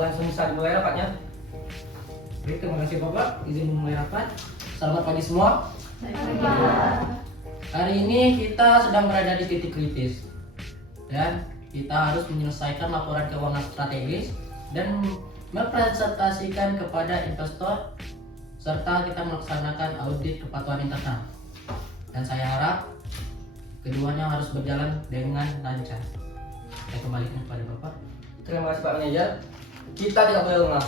Langsung bisa dimulai rapatnya. Baik, terima kasih Bapak. Izin memulai rapat. Selamat pagi semua. Hari ini kita sedang berada di titik kritis dan kita harus menyelesaikan laporan keuangan strategis dan mempresentasikan kepada investor serta kita melaksanakan audit kepatuhan internal. Dan saya harap keduanya harus berjalan dengan lancar. Saya kembalikan kepada Bapak. Terima kasih Pak Manajer. Kita tidak boleh lengah.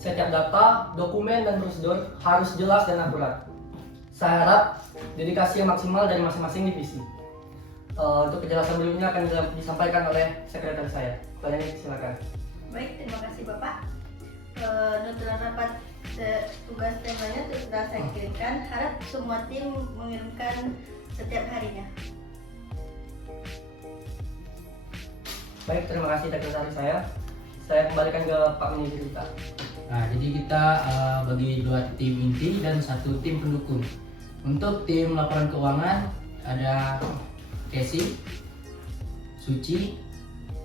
Setiap data, dokumen, dan prosedur harus jelas dan akurat. Saya harap dedikasi yang maksimal dari masing-masing divisi. Untuk kejelasan berikutnya akan disampaikan oleh sekretaris saya. Pak Neni, silakan. Baik, terima kasih Bapak. Notulen rapat tugas temanya sudah saya kirimkan. Harap semua tim mengirimkan setiap harinya. Baik, terima kasih sekretaris saya. Saya kembalikan ke Pak Manajer kita. Nah, jadi kita bagi dua tim inti dan satu tim pendukung. Untuk tim laporan keuangan ada Casey, Suci,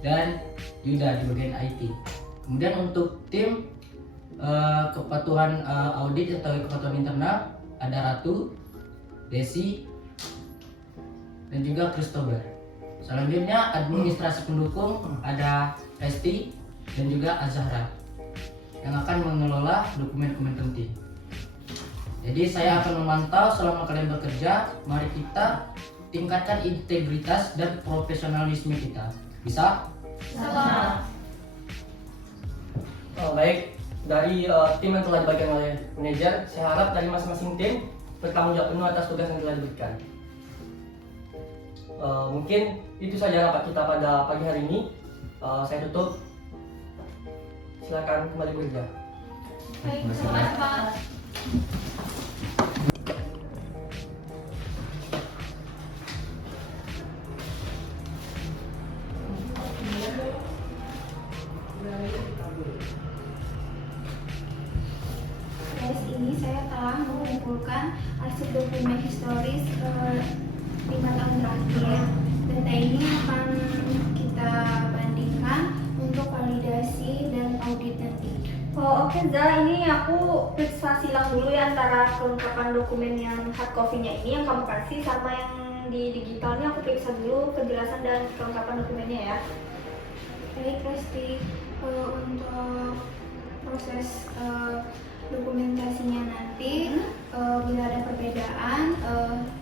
dan Yuda di bagian IT. Kemudian untuk tim kepatuhan audit atau kepatuhan internal ada Ratu, Desi, dan juga Christopher. Selanjutnya administrasi pendukung ada Resti dan juga Azahra yang akan mengelola dokumen-dokumen penting. Jadi saya akan memantau selama kalian bekerja. Mari kita tingkatkan integritas dan profesionalisme kita. Bisa? Sama. Baik, dari tim yang telah dibagikan oleh manajer, saya harap dari masing-masing tim bertanggung jawab penuh atas tugas yang telah diberikan. Mungkin itu saja rapat kita pada pagi hari ini. Saya tutup. Silakan kembali bekerja. Baik, selamat Pak. Guys, ini saya telah mengumpulkan arsip dokumen historis 5 tahun terakhir. Data ini akan kita bandingkan untuk validasi dan audit nanti. Oh, oke Za, ini aku periksa silang dulu ya antara kelengkapan dokumen yang hard copy-nya ini yang kamu kasih sama yang di digitalnya. Aku periksa dulu kejelasan dan kelengkapan dokumennya ya. Baik, Resti, untuk proses dokumentasinya nanti bila ada perbedaan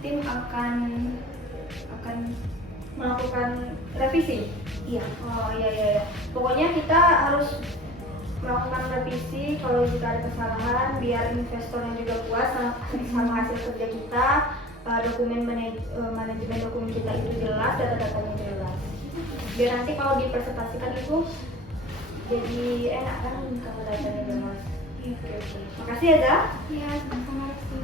tim akan Melakukan revisi. iya. Oh iya. Pokoknya kita harus melakukan revisi kalau jika ada kesalahan biar investornya juga puas sama hasil kerja kita. Dokumen manajemen dokumen kita itu jelas, data-datanya jelas. Biar nanti kalau dipresentasikan itu jadi enak kan kalau datanya jelas. Iya. Oke. Makasih ya Za. Iya, sama-sama, Resti.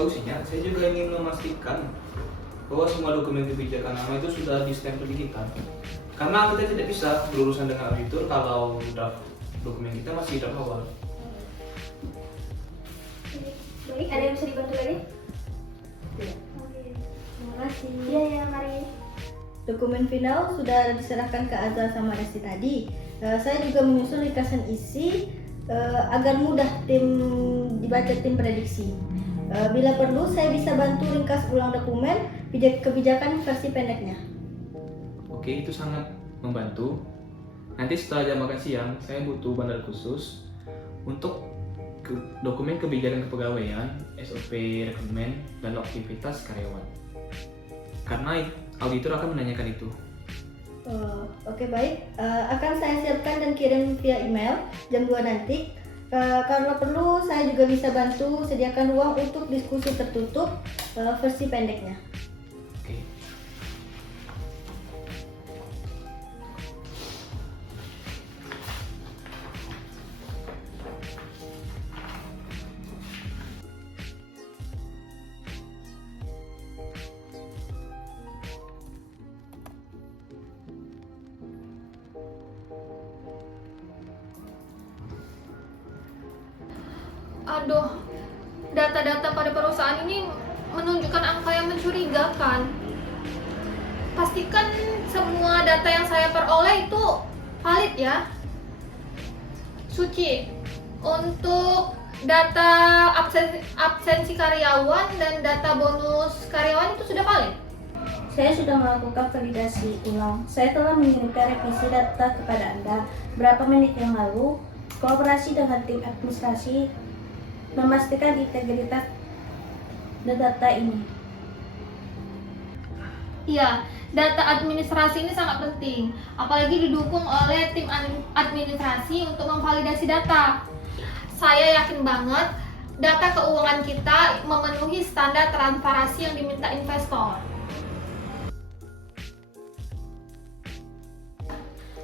solusinya saya juga ingin memastikan bahwa semua dokumen kebijakan nama itu sudah di-stempel digital. Karena kita tidak bisa berurusan dengan auditor kalau draft dokumen kita masih draft awal. Baik, ada yang bisa dibantu lagi? Tidak. Oke. Terima kasih. Iya ya, mari. Dokumen final sudah diserahkan ke Azal sama Resti tadi. Saya juga menyusun ringkasan isi agar mudah dibaca tim prediksi. Bila perlu, saya bisa bantu ringkas ulang dokumen kebijakan versi pendeknya. Oke, itu sangat membantu. Nanti setelah jam makan siang, saya butuh bandar khusus untuk dokumen kebijakan kepegawaian, SOP, rekrutmen, dan aktivitas karyawan. Karena auditor akan menanyakan itu. Oke, baik. Akan saya siapkan dan kirim via email jam 2 nanti. Kalau perlu, saya juga bisa bantu sediakan ruang untuk diskusi tertutup versi pendeknya. Oke. Aduh, data-data pada perusahaan ini menunjukkan angka yang mencurigakan. Pastikan semua data yang saya peroleh itu valid ya. Suci, untuk data absensi karyawan dan data bonus karyawan itu sudah valid? Saya sudah melakukan validasi ulang. Saya telah mengirimkan revisi data kepada Anda beberapa menit yang lalu. Kooperasi dengan tim administrasi memastikan integritas data ini. Iya, data administrasi ini sangat penting, apalagi didukung oleh tim administrasi untuk memvalidasi data. Saya yakin banget data keuangan kita memenuhi standar transparansi yang diminta investor.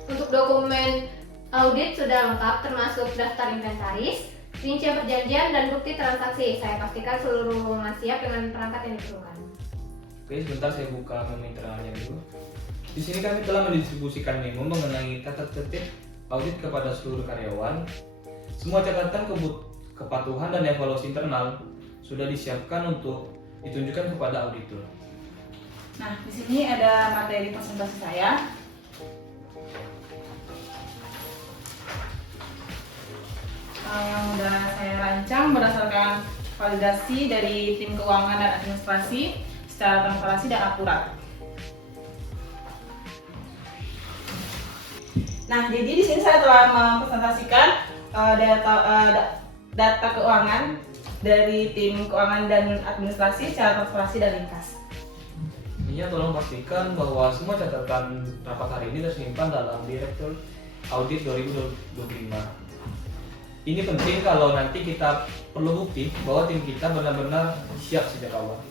Untuk dokumen audit sudah lengkap, termasuk daftar inventaris, rincian perjanjian, dan bukti transaksi. Saya pastikan seluruh ruangan siap dengan perangkat yang diperlukan. Oke, sebentar saya buka memo internalnya dulu. Di sini kami telah mendistribusikan memo mengenai tata tertib audit kepada seluruh karyawan. Semua catatan kepatuhan dan evaluasi internal sudah disiapkan untuk ditunjukkan kepada auditor. Nah, di sini ada materi presentasi saya. Yang sudah saya rancang berdasarkan validasi dari tim keuangan dan administrasi secara transparansi dan akurat. Nah, jadi di sini saya telah mempresentasikan data keuangan dari tim keuangan dan administrasi secara transparansi dan ringkas. Iya, tolong pastikan bahwa semua catatan rapat hari ini tersimpan dalam Direktur Audit 2025. Ini penting kalau nanti kita perlu bukti bahwa tim kita benar-benar siap sejak awal.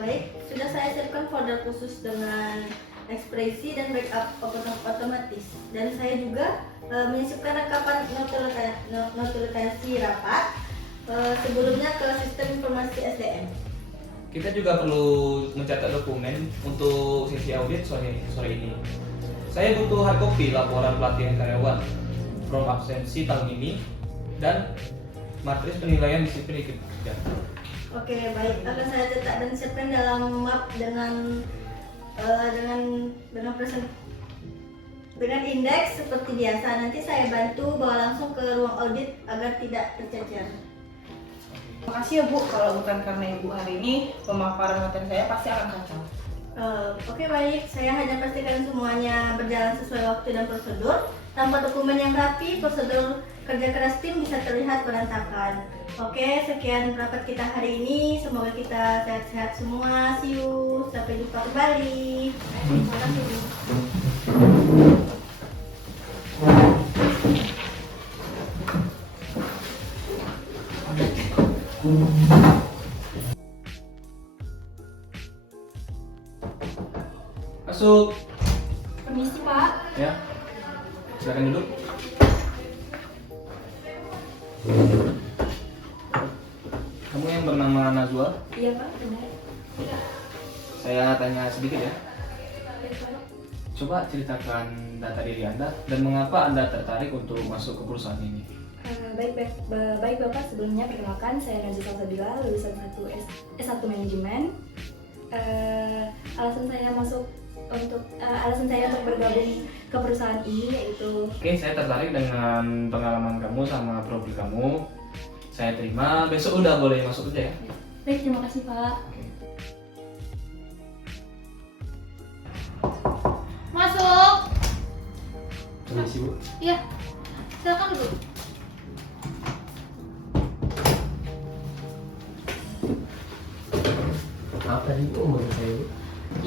Baik, sudah saya siapkan folder khusus dengan ekspresi dan backup otomatis. Dan saya juga menyisipkan rekapan notifikasi rapat sebelumnya ke sistem informasi SDM. Kita juga perlu mencatat dokumen untuk sesi audit sore ini. Saya butuh hard copy laporan pelatihan karyawan from absensi tahun ini dan matris penilaian disiplin ikut kerja. Oke, baik. Akan saya cetak dan siapkan dalam map dengan indeks seperti biasa. Nanti saya bantu bawa langsung ke ruang audit agar tidak tercecer. Terima kasih ya Bu, kalau bukan karena Ibu hari ini pemaparan materi saya pasti akan kacau. Oke, baik. Saya hanya pastikan semuanya berjalan sesuai waktu dan prosedur. Tanpa dokumen yang rapi, prosedur kerja keras tim bisa terlihat berantakan. Oke, sekian rapat kita hari ini. Semoga kita sehat-sehat semua. See you. Sampai jumpa kembali. Terima kasih. Masuk. Permisi Pak. Ya. Silakan duduk. Kamu yang bernama Najwa. Iya Pak, benar. Saya tanya sedikit ya. Coba ceritakan data diri Anda dan mengapa Anda tertarik untuk masuk ke perusahaan ini. Baik Bapak, sebelumnya perkenalkan saya Najwa Sabila, lulusan S1 Manajemen. Alasan saya untuk bergabung ke perusahaan ini yaitu Oke, saya tertarik dengan pengalaman kamu sama profil kamu. Saya terima, besok udah boleh masuk kerja ya. Baik, terima kasih Pak. Masuk. Permisi Bu. Iya. Silakan Bu. Maaf tadi Bu, umur saya Bu.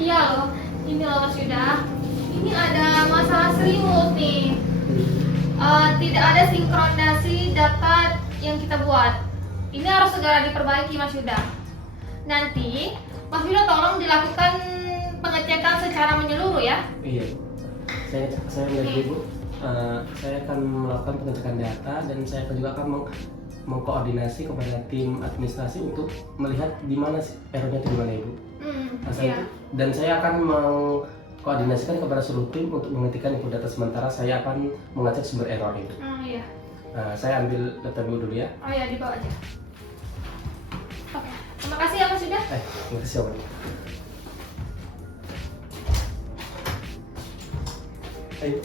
Iya loh. Ini loh Mas Yuda. Ini ada masalah serius nih. Tidak ada sinkronasi data yang kita buat. Ini harus segera diperbaiki Mas Yuda. Nanti Mas Yuda tolong dilakukan pengecekan secara menyeluruh ya. Iya Bu. Saya mengerti Bu. Saya akan melakukan pengecekan data dan saya juga akan mengkoordinasi kepada tim administrasi untuk melihat di mana errornya di mana Ibu. Iya. Dan saya akan mengkoordinasikan kepada seluruh tim untuk menghentikan input data sementara. Saya akan mengecek sumber error itu. Iya. Saya ambil data dulu ya. Oh ya, dibawa aja. Oke. Terima kasih ya Mas Yuda. Terima kasih Bu. Ayo.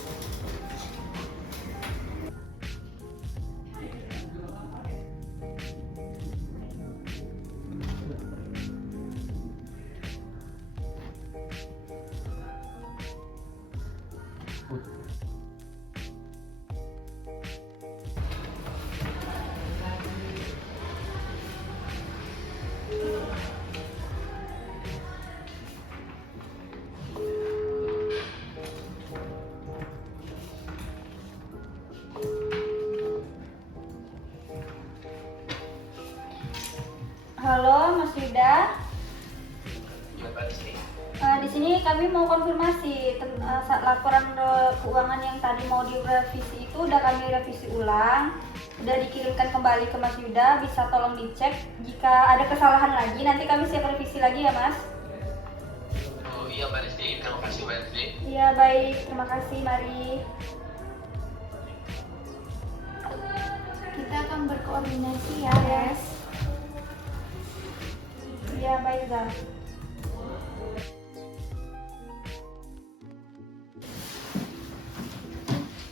Halo Mas Yuda. Di sini kami mau konfirmasi laporan keuangan yang tadi mau direvisi itu udah kami revisi ulang, udah dikirimkan kembali ke Mas Yuda. Bisa tolong dicek, jika ada kesalahan lagi nanti kami siap revisi lagi ya Mas. Oh iya Mbak Rizky, terima kasih Mbak Rizky. Iya baik, terima kasih, mari. Kita akan berkoordinasi ya, Res. Iya baik Zal.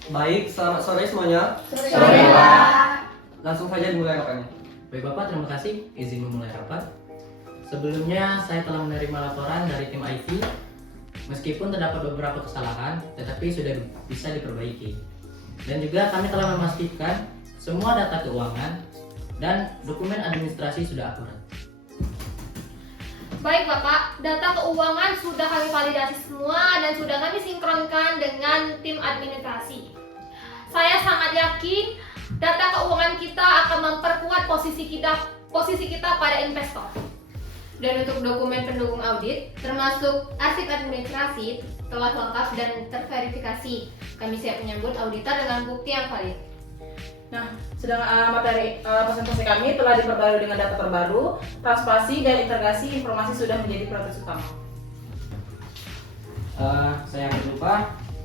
Baik, selamat sore semuanya. Sore Pak. Langsung saja dimulai rapannya. Baik Bapak, terima kasih. Izin memulai rapat. Sebelumnya saya telah menerima laporan dari tim IT. Meskipun terdapat beberapa kesalahan, tetapi sudah bisa diperbaiki. Dan juga kami telah memastikan semua data keuangan dan dokumen administrasi sudah akurat. Baik Bapak, data keuangan sudah kami validasi semua dan sudah kami sinkronkan dengan tim administrasi. Saya sangat yakin data keuangan kita akan memperkuat posisi kita pada investor. Dan untuk dokumen pendukung audit, termasuk arsip administrasi, telah lengkap dan terverifikasi. Kami siap menyambut auditor dengan bukti yang valid. Nah, sedang materi presentasi kami telah diperbarui dengan data terbaru, transparansi dan integrasi informasi sudah menjadi prioritas utama. Saya akan lupa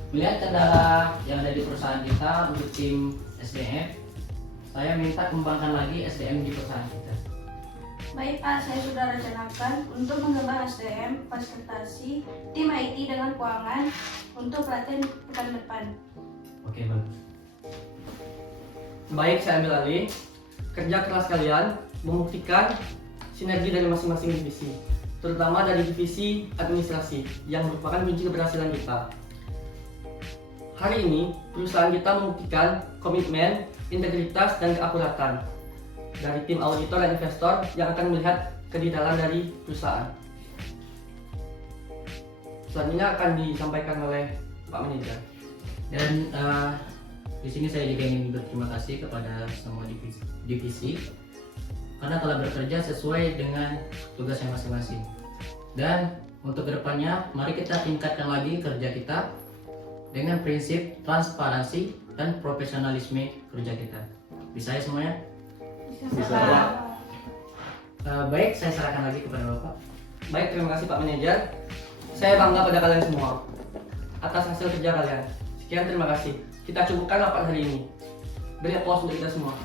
melihat kendala yang ada di perusahaan kita untuk tim SDM. Saya minta kembangkan lagi SDM di perusahaan kita. Baik Pak, saya sudah rencanakan untuk mengembang SDM, fasilitasi tim IT dengan keuangan untuk pelatihan pekan depan. Oke, bagus. Baik, saya ambil alih. Kerja keras kalian membuktikan sinergi dari masing-masing divisi, terutama dari divisi administrasi yang merupakan kunci keberhasilan kita. Hari ini, perusahaan kita membuktikan komitmen, integritas, dan keakuratan dari tim auditor dan investor yang akan melihat kedetailan dari perusahaan. Selanjutnya akan disampaikan oleh Pak Manajer. Dan di sini saya juga ingin berterima kasih kepada semua divisi karena telah bekerja sesuai dengan tugasnya masing-masing. Dan untuk kedepannya, mari kita tingkatkan lagi kerja kita dengan prinsip transparansi dan profesionalisme kerja kita. Bisa ya semuanya? Bisa. Baik, saya serahkan lagi kepada Bapak. Baik, terima kasih Pak Manajer. Saya bangga pada kalian semua atas hasil kerja kalian. Sekian, terima kasih. Kita cukupkan rapat hari ini. Beri aplaus untuk kita semua.